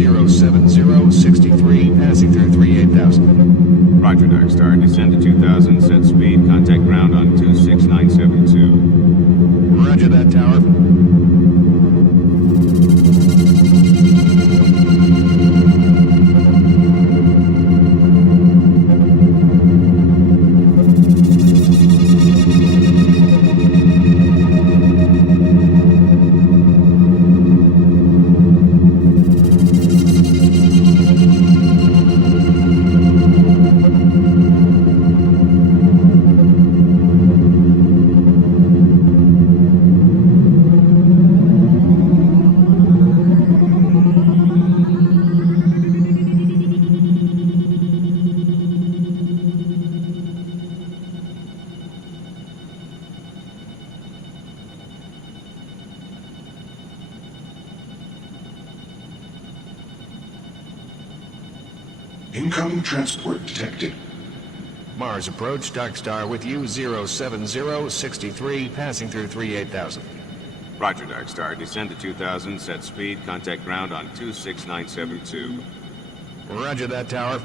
U07063, passing through 38,000. Roger, Dark Star. Descend to 2000, set speed, contact ground on 26972. Roger that, tower. Incoming transport detected. Mars approach, Dark Star with you, U07063, passing through 38,000. Roger, Dark Star. Descend to 2000, set speed, contact ground on 26972. Roger that, tower.